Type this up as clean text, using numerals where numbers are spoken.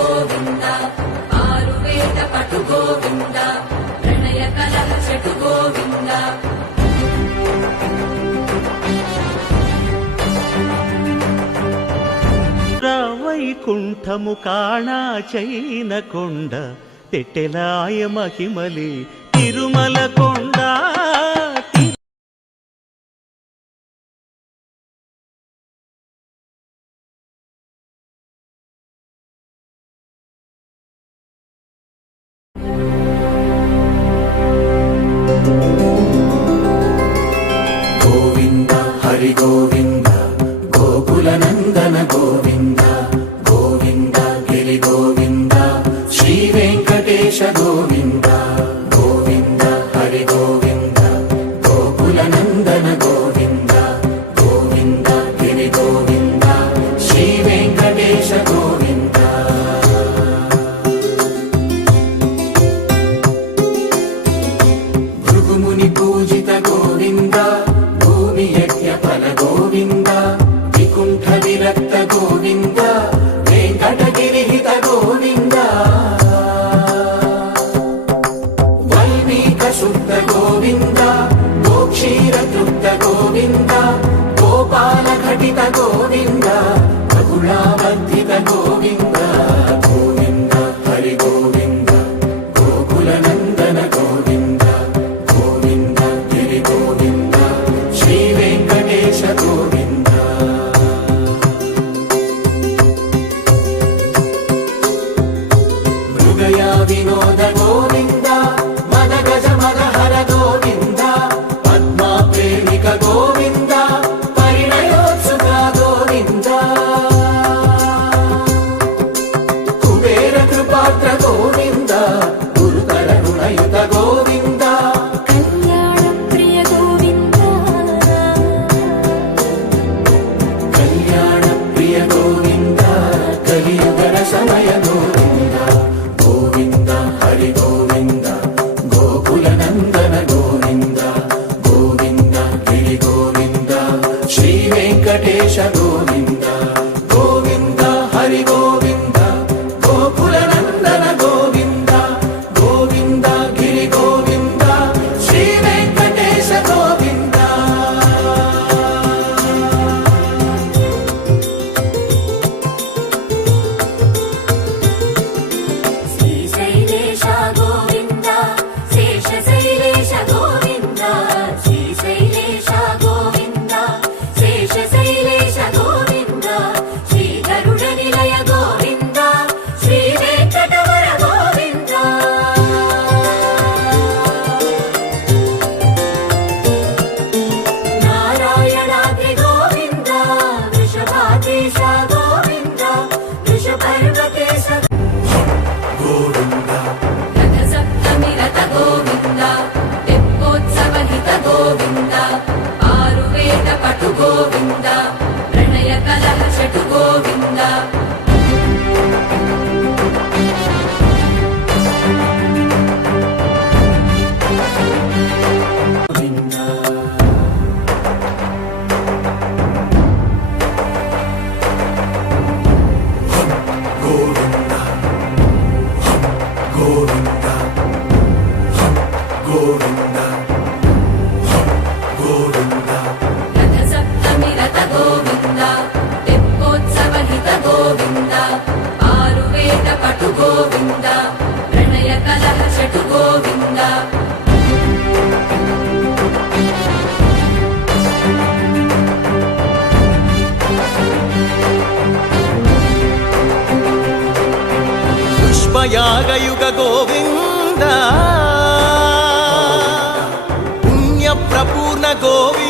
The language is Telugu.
గోవింద ఆరువేద పటు గోవింద ప్రణయ కలహ చెటు గోవింద వైకుంఠము కాణా చైన కొండ తెట్టెలాయ మహిమలి తిరుమల కొండ గోవింద హరి గోవింద గోకుల నందన గోవింద గోవింద గిరి గోవింద శ్రీ వెంకటేశ గోవింద గోవింద హరి గోవింద గోకుల నందన గోవింద గోవింద గిరి గోవింద శ్రీ వెంకటేశ గోవింద భృగుముని పూజిత గోవింద భూమి యజ్ఞ ఫల గోవింద వికుంఠ విరక్త గోవింద వెంకటగిరిహిత గోవింద వైమీక శుద్ధ గోవింద గోక్షీర తృప్త గోవింద గోపాల ఘటిత గోవింద బహుళావర్ధిత గోవింద గోవింద హరి గోవింద గోకుల నందన గోవింద గోవింద గిరి గోవింద శ్రీ వెంకటేశ గోవింద మృగయా వినోద గోవింద మద గజ మదహర గోవింద పద్మా ప్రేమిక గోవింద పరిణయోత్సుక గోవింద కుబేర కృపాత్ర గోవింద గురుతర రుణయుత గోవింద కళ్యాణ ప్రియ గోవింద కళ్యాణ ప్రియ గోవింద కలియుగర సమయ గోవింద గోవింద హరి గోవింద గోకుల నందన గోవింద గోవింద గిరి గోవింద శ్రీ వెంకటేశ గోవింద గోవింద హరి గోవింద గోకుల నందన గోవింద గోవింద గిరి గోవింద శ్రీ వెంకటేశ గోవింద శ్రీశైలేశ గోవింద శేషశైలేశ గోవింద శ్రీశైలేశ గోవింద శేషశైలేశ గోవింద శ్రీ గరుడ నిలయ గోవింద శ్రీ వెంకటవర గోవింద నారాయణాద్రి గోవింద వృషభాదేశ గోవింద వృషపర్వతేశ గోవింద రథ సప్తమి రథ గోవింద తెప్పోత్సవ హిత గోవింద ఆరువేద పటు గోవింద ప్రణయ కలహ చెటు గోవింద గోవింద గోవింద గోవింద గోవింద రథ సప్తమి రథ గోవింద తెప్పోత్సవ హిత గోవింద ఆరువేద పటు గోవింద ప్రణయ కలహ చెటు గోవింద పుష్పయాగయుగ గోవింద పుణ్య ప్రపూర్ణ గోవింద